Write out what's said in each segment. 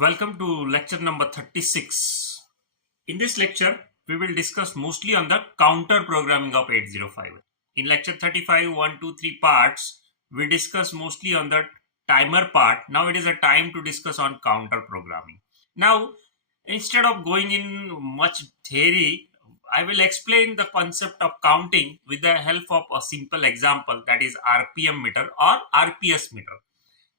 Welcome to lecture number 36. In this lecture, we will discuss mostly on the counter programming of 805. In lecture 35, 1, 2, 3 parts, we discuss mostly on the timer part. Now it is a time to discuss on counter programming. Now, instead of going in much theory, I will explain the concept of counting with the help of a simple example, that is RPM meter or RPS meter.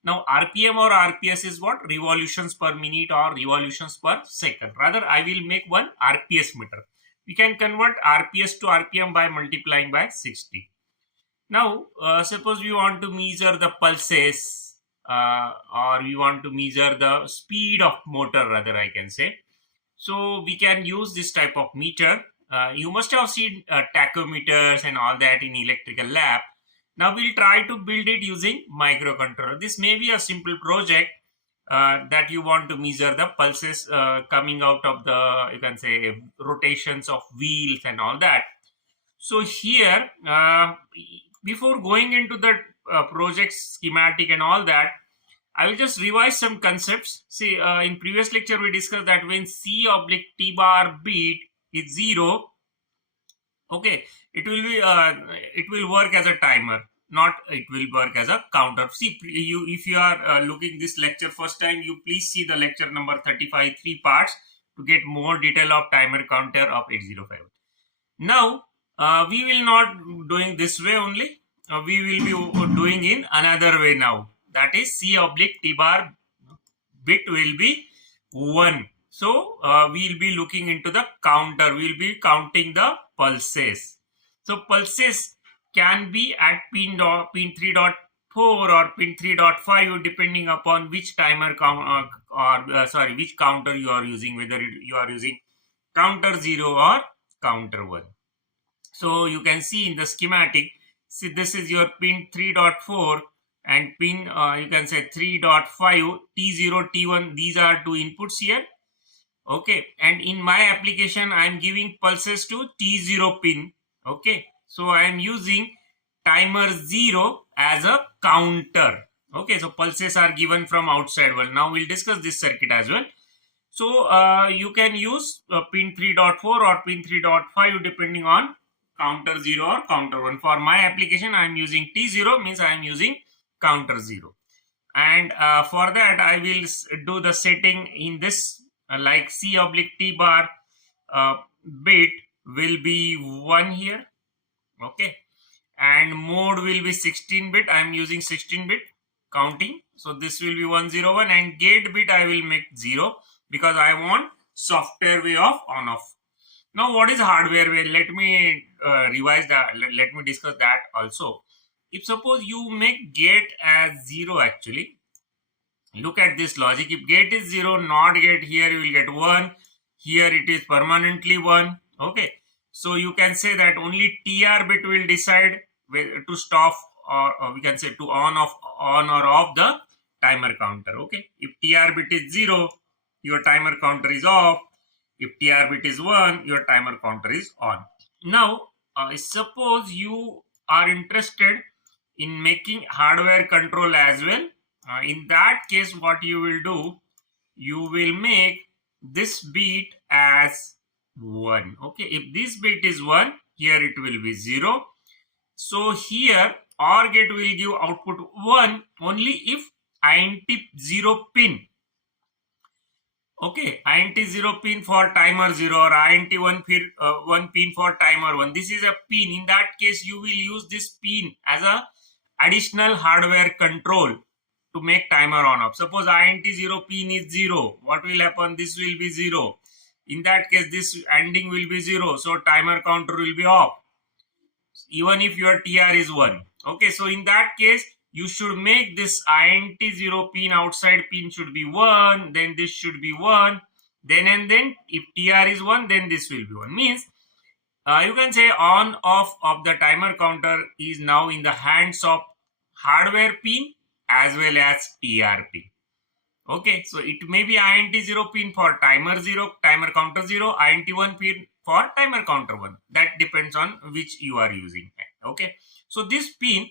Now, RPM or RPS is what? Revolutions per minute or revolutions per second. Rather, I will make one RPS meter. We can convert RPS to RPM by multiplying by 60. Now, suppose we want to measure the pulses or we want to measure the speed of motor, rather I can say. So, we can use this type of meter. You must have seen tachometers and all that in electrical lab. Now we'll try to build it using microcontroller. This may be a simple project that you want to measure the pulses coming out of the, you can say, rotations of wheels and all that. So here, before going into the project schematic and all that, I will just revise some concepts. See, in previous lecture we discussed that when C oblique T bar beat is 0, okay, it will work as a timer, not it will work as a counter. See, if you are looking this lecture first time, you please see the lecture number 35, 3 parts to get more detail of timer counter of 805. Now we will not doing this way only. We will be doing in another way now. That is C oblique T bar bit will be 1. So we will be looking into the counter. We will be counting the pulses. So pulses can be at pin 3.4 or pin 3.5 depending upon which timer which counter you are using, whether you are using counter 0 or counter 1. So you can see in the schematic, see this is your pin 3.4 and pin you can say 3.5, T0, T1, these are two inputs here. Okay, and in my application I am giving pulses to T0 pin. Okay, so I am using timer 0 as a counter. Okay, so pulses are given from outside world. Now we'll discuss this circuit as well. So you can use pin 3.4 or pin 3.5 depending on counter 0 or counter 1. For my application I am using T0, means I am using counter 0. And for that I will do the setting in this like C oblique T bar bit will be 1 here. Okay, and mode will be 16 bit. I am using 16 bit counting, so this will be 101, and gate bit I will make 0 because I want software way of on off. Now what is hardware way? Let me revise that. Let me discuss that also. If suppose you make gate as 0, actually look at this logic. If gate is 0, not gate, here you will get 1, here it is permanently 1. Okay, so you can say that only TR bit will decide to stop or we can say to on or off the timer counter. Okay, if TR bit is 0, your timer counter is off. If TR bit is 1, your timer counter is on. Now suppose you are interested in making hardware control as well. In that case, what you will do, you will make this bit as 1. Okay, if this bit is 1, here it will be 0. So here OR gate will give output 1 only if INT 0 pin. Okay, INT 0 pin for timer 0 or INT 1 pin for timer 1. This is a pin. In that case, you will use this pin as a additional hardware control to make timer on off. Suppose INT 0 pin is 0. What will happen? This will be 0. In that case, this ending will be 0. So timer counter will be off. Even if your TR is 1. Okay, so in that case, you should make this INT 0 pin outside pin should be 1. Then this should be 1. Then if TR is 1, then this will be 1. Means you can say on off of the timer counter is now in the hands of hardware pin as well as TR pin. Okay, so it may be INT 0 pin for timer 0, timer counter 0, INT 1 pin for timer counter 1. That depends on which you are using. Okay, so this pin,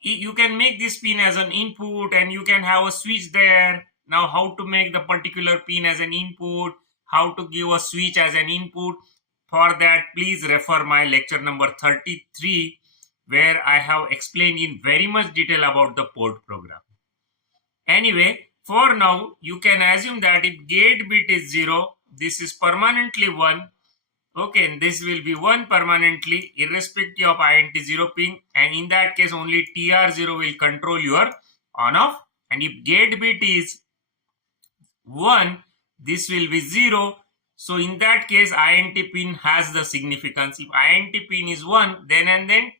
you can make this pin as an input and you can have a switch there Now how to make the particular pin as an input, how to give a switch as an input. For that, please refer my lecture number 33, where I have explained in very much detail about the port program. Anyway, for now, you can assume that if gate bit is 0, this is permanently 1. Okay, and this will be 1 permanently irrespective of INT 0 pin, and in that case only TR0 will control your on off, and if gate bit is 1, this will be 0. So in that case INT pin has the significance. If INT pin is 1, then and then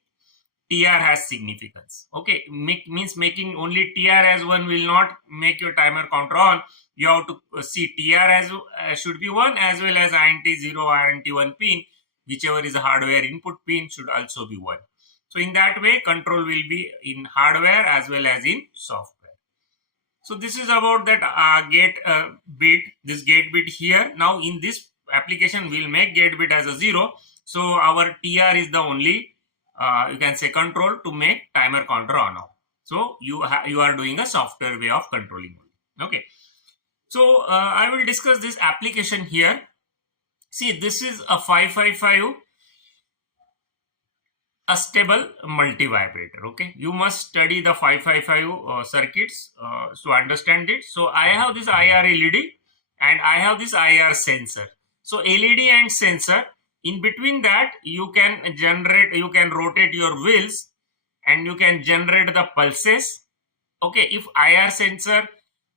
TR has significance. Okay, means making only TR as 1 will not make your timer counter on. You have to see TR as should be 1 as well as INT 0 or INT 1 pin, whichever is the hardware input pin, should also be 1. So in that way control will be in hardware as well as in software. So this is about that gate bit, this gate bit here. Now in this application we'll make gate bit as a 0. So our TR is the only you can say control to make timer counter on off. So you are doing a software way of controlling. Okay. So I will discuss this application here. See, this is a 555 a stable multi-vibrator. Okay, you must study the 555 circuits to understand it. So I have this IR LED and I have this IR sensor. So LED and sensor, in between that you can rotate your wheels and you can generate the pulses. Okay, if IR sensor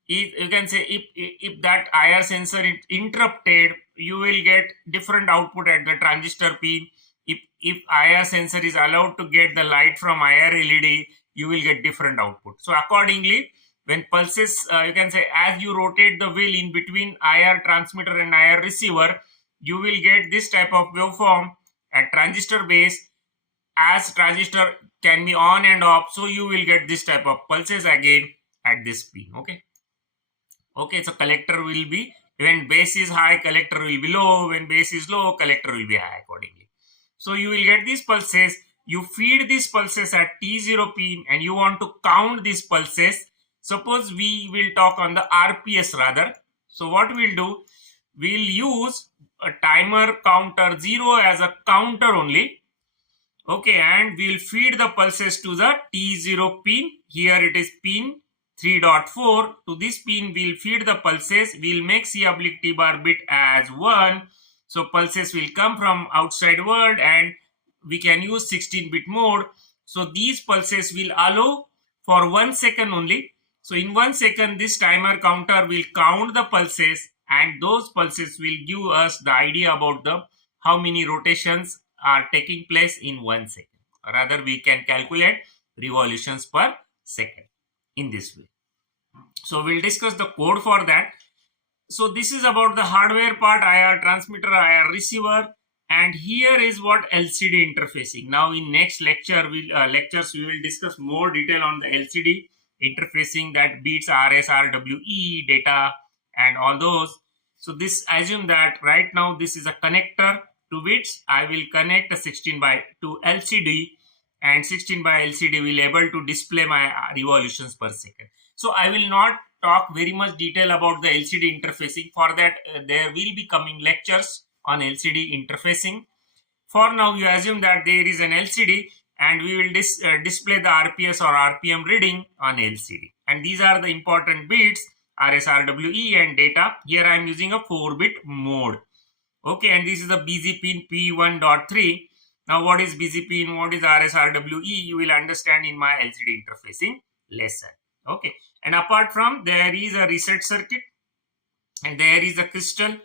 is, you can say if that IR sensor is interrupted, you will get different output at the transistor pin. If IR sensor is allowed to get the light from IR LED, you will get different output. So accordingly, when pulses, you can say as you rotate the wheel in between IR transmitter and IR receiver, you will get this type of waveform at transistor base. As transistor can be on and off, so you will get this type of pulses again at this pin. Okay, so collector will be, when base is high, collector will be low. When base is low, collector will be high accordingly. So you will get these pulses. You feed these pulses at T0 pin and you want to count these pulses. Suppose we will talk on the RPS rather. So what we'll do, we'll use a timer counter 0 as a counter only. Okay, and we'll feed the pulses to the T0 pin. Here it is pin 3.4. To this pin we'll feed the pulses. We'll make C/T bar bit as 1. So pulses will come from outside world and we can use 16-bit mode. So these pulses will allow for 1 second only. So in 1 second, this timer counter will count the pulses and those pulses will give us the idea about the how many rotations are taking place in 1 second. Rather, we can calculate revolutions per second in this way. So we'll discuss the code for that. So this is about the hardware part, IR transmitter, IR receiver, and here is what LCD interfacing. Now in next lecture, lectures we will discuss more detail on the LCD interfacing, that beats RS, RWE, data and all those. So this, assume that right now this is a connector to which I will connect a 16 by to LCD, and 16 by LCD will able to display my revolutions per second. So I will not talk very much detail about the LCD interfacing. For that there will be coming lectures on LCD interfacing. For now you assume that there is an LCD and we will display the RPS or RPM reading on LCD, and these are the important bits RS, RWE and data. Here I am using a 4-bit mode. Okay, and this is the BZ pin P1.3. Now what is BZ pin, what is RS, RWE, you will understand in my LCD interfacing lesson. Okay, and apart from, there is a reset circuit and there is a crystal.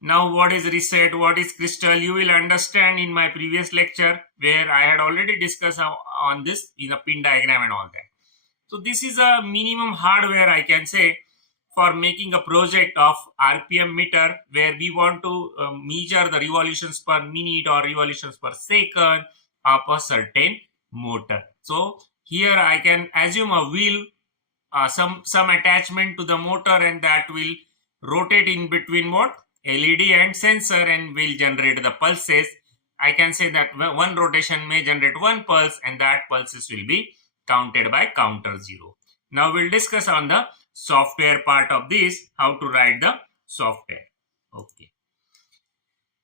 Now what is reset, what is crystal, you will understand in my previous lecture where I had already discussed on this in a pin diagram and all that. So this is a minimum hardware, I can say, for making a project of RPM meter where we want to measure the revolutions per minute or revolutions per second of a certain motor. So here I can assume a wheel, some attachment to the motor, and that will rotate in between what? LED and sensor, and will generate the pulses. I can say that one rotation may generate one pulse and that pulses will be counted by counter 0. Now we'll discuss on the software part of this, how to write the software. Okay.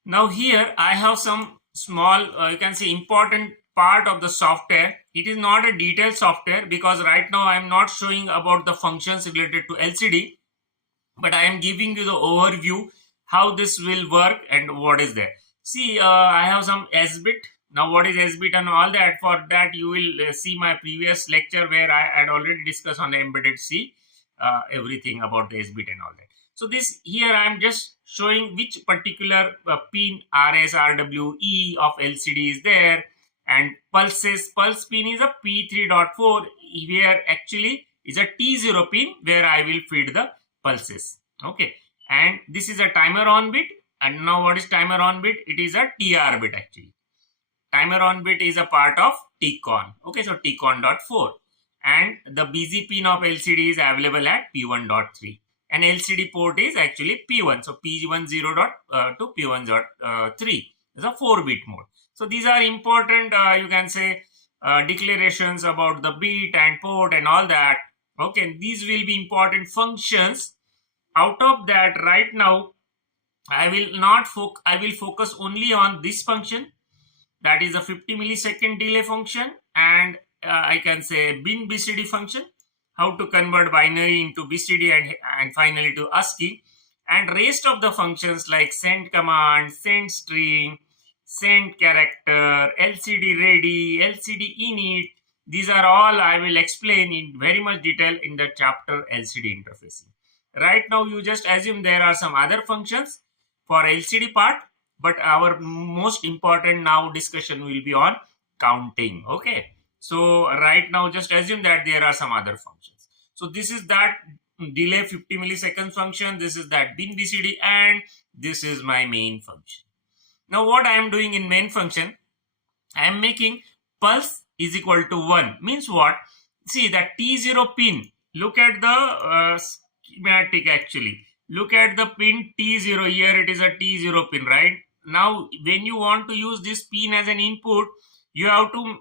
Now here I have some small, you can say important part of the software. It is not a detailed software because right now I am not showing about the functions related to LCD, but I am giving you the overview how this will work and what is there. See, I have some S bit. Now, what is S bit and all that? For that, you will see my previous lecture where I had already discussed on the embedded C, everything about the S bit and all that. So this here I am just showing which particular pin RS, RW, E of LCD is there, and pulses. Pulse pin is a P3.4. Here actually is a T0 pin where I will feed the pulses. Okay, and this is a timer on bit. And now what is timer on bit? It is a TR bit actually. Timer on bit is a part of TCON. Okay, so TCON.4, and the busy pin of LCD is available at P1.3, and LCD port is actually P1. So P10 to P1.3 is a 4-bit mode. So these are important, you can say, declarations about the bit and port and all that. Okay, these will be important functions. Out of that, right now I will focus only on this function, that is a 50 millisecond delay function, and I can say bin BCD function, how to convert binary into BCD and finally to ASCII, and rest of the functions like send command, send string, send character, LCD ready, LCD init. These are all I will explain in very much detail in the chapter LCD interfacing. Right now you just assume there are some other functions for LCD part, but our most important now discussion will be on counting. Okay, so right now just assume that there are some other functions. So this is that delay 50 milliseconds function, this is that bin BCD, and this is my main function. Now what I am doing in main function, I am making pulse is equal to 1. Means what? See that T0 pin, look at the schematic actually. Look at the pin T0 here, it is a T0 pin, right? Now when you want to use this pin as an input, you have to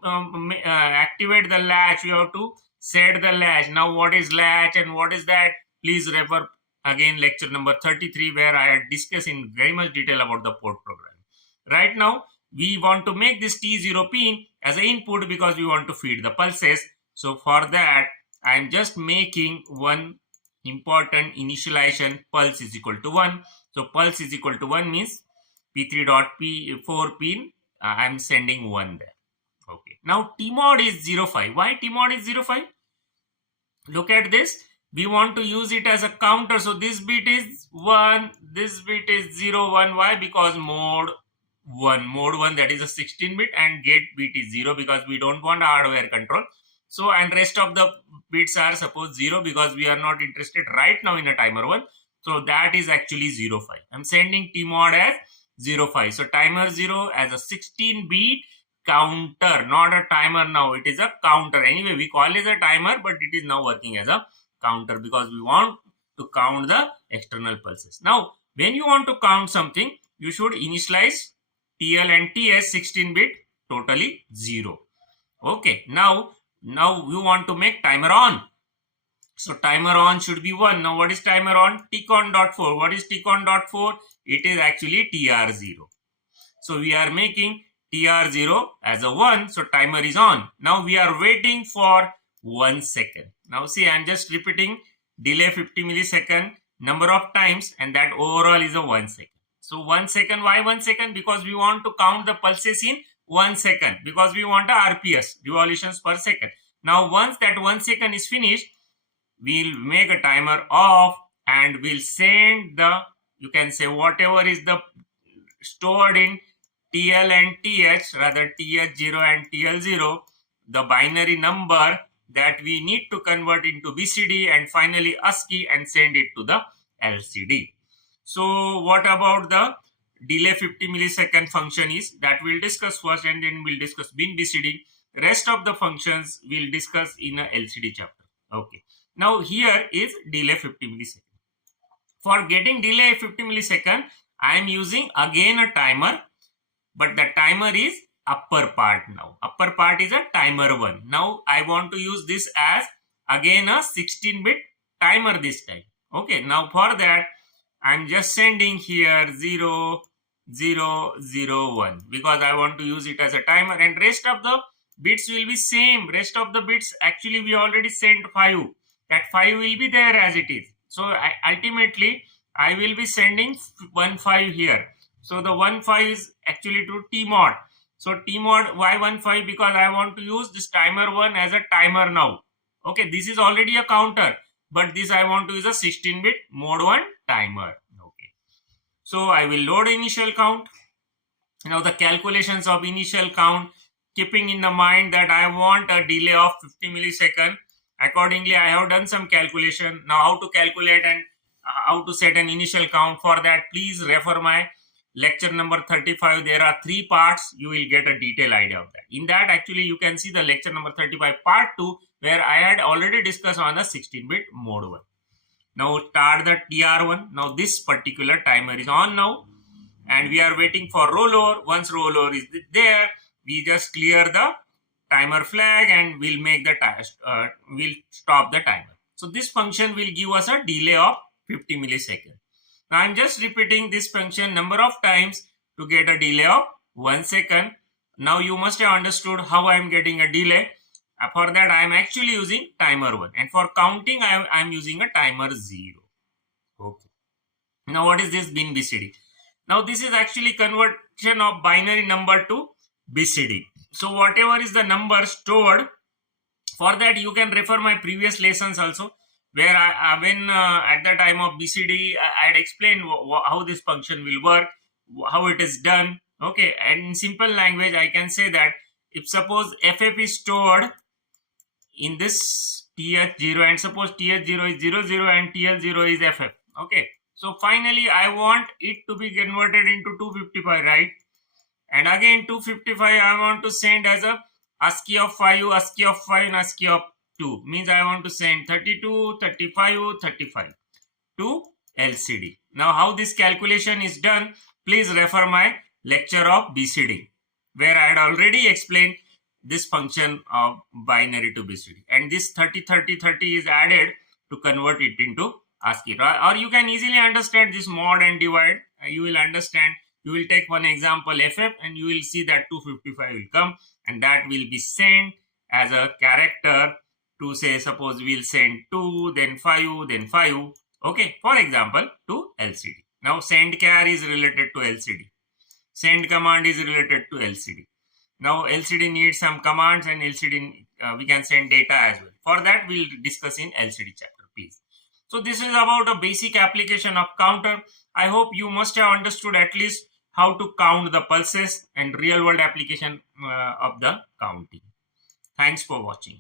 activate the latch, you have to set the latch. Now what is latch and what is that? Please refer again lecture number 33 where I had discussed in very much detail about the port programming. Right now we want to make this T0 pin as an input because we want to feed the pulses. So for that I am just making one important initialization, pulse is equal to 1. So pulse is equal to 1 means P3.P4 pin, I am sending 1 there. Okay. Now TMOD is 05. Why TMOD is 05? Look at this. We want to use it as a counter. So this bit is 1, this bit is 0, 1. Why? Because mode 1, that is a 16-bit, and get bit is 0 because we don't want hardware control. So, and rest of the bits are suppose 0 because we are not interested right now in a timer 1. So that is actually 05. I'm sending TMOD as 05. So timer 0 as a 16-bit counter, not a timer now. It is a counter. Anyway, we call it a timer, but it is now working as a counter because we want to count the external pulses. Now, when you want to count something, you should initialize TL and TS 16-bit totally 0. Okay. Now you want to make timer on. So timer on should be 1. Now what is timer on? TCON.4. What is TCON.4? It is actually TR0. So we are making TR0 as a 1. So timer is on. Now we are waiting for 1 second. Now see, I am just repeating delay 50 millisecond number of times, and that overall is a 1 second. So 1 second, why 1 second? Because we want to count the pulses in 1 second, because we want a RPS, revolutions per second. Now once that 1 second is finished, we'll make a timer off and we'll send the, you can say whatever is the stored in TL and TH, rather TH0 and TL0, the binary number that we need to convert into BCD and finally ASCII and send it to the LCD. So what about the delay 50 millisecond function is that we'll discuss first, and then we'll discuss bin BCD. Rest of the functions we'll discuss in a LCD chapter. Okay. Now here is delay 50 millisecond. For getting delay 50 millisecond, I am using again a timer, but the timer is upper part now. Upper part is a timer 1. Now I want to use this as again a 16-bit timer this time. Okay, now for that I'm just sending here 0 0 0 1 because I want to use it as a timer, and rest of the bits will be same. Rest of the bits actually we already sent 5. That 5 will be there as it is. So ultimately I will be sending 1 5 here. So the 1 5 is actually to TMOD. So TMOD, why 1 5? Because I want to use this timer 1 as a timer now. Okay, this is already a counter, but this I want to use a 16-bit mode 1 timer. Okay, so I will load initial count. Now the calculations of initial count, keeping in the mind that I want a delay of 50 millisecond. Accordingly, I have done some calculation. Now how to calculate and how to set an initial count, for that please refer my lecture number 35. There are 3 parts. You will get a detailed idea of that. In that actually you can see the lecture number 35 part 2, where I had already discussed on the 16-bit mode 1. Now start the TR1. Now this particular timer is on now, and we are waiting for rollover. Once rollover is there, we just clear the timer flag and we'll make the we'll stop the timer. So this function will give us a delay of 50 milliseconds. Now I'm just repeating this function number of times to get a delay of 1 second. Now you must have understood how I am getting a delay. For that I am actually using timer 1, and for counting I am using a timer 0. Okay. Now what is this bin BCD? Now this is actually conversion of binary number to BCD. So whatever is the number stored, for that you can refer my previous lessons also, where at the time of BCD I had explained how this function will work, how it is done. Okay, and in simple language I can say that if suppose FF is stored in this TH0, and suppose TH0 is 00 and TL0 is FF. Okay, so finally I want it to be converted into 255, right? And again 255 I want to send as a ASCII of 5, ASCII of 5 and ASCII of 2. Means I want to send 32, 35, 35 to LCD. Now how this calculation is done, please refer my lecture of BCD, where I had already explained this function of binary to BCD, and this 30 30 30 is added to convert it into ASCII. Or you can easily understand this mod and divide. You will understand. You will take one example FF and you will see that 255 will come, and that will be sent as a character to, say, suppose we'll send 2, then 5, then 5. Okay, for example, to LCD. Now send char is related to LCD. Send command is related to LCD. Now LCD needs some commands, and LCD we can send data as well. For that we'll discuss in LCD chapter, please. So this is about a basic application of counter. I hope you must have understood at least how to count the pulses and real world application of the counting. Thanks for watching.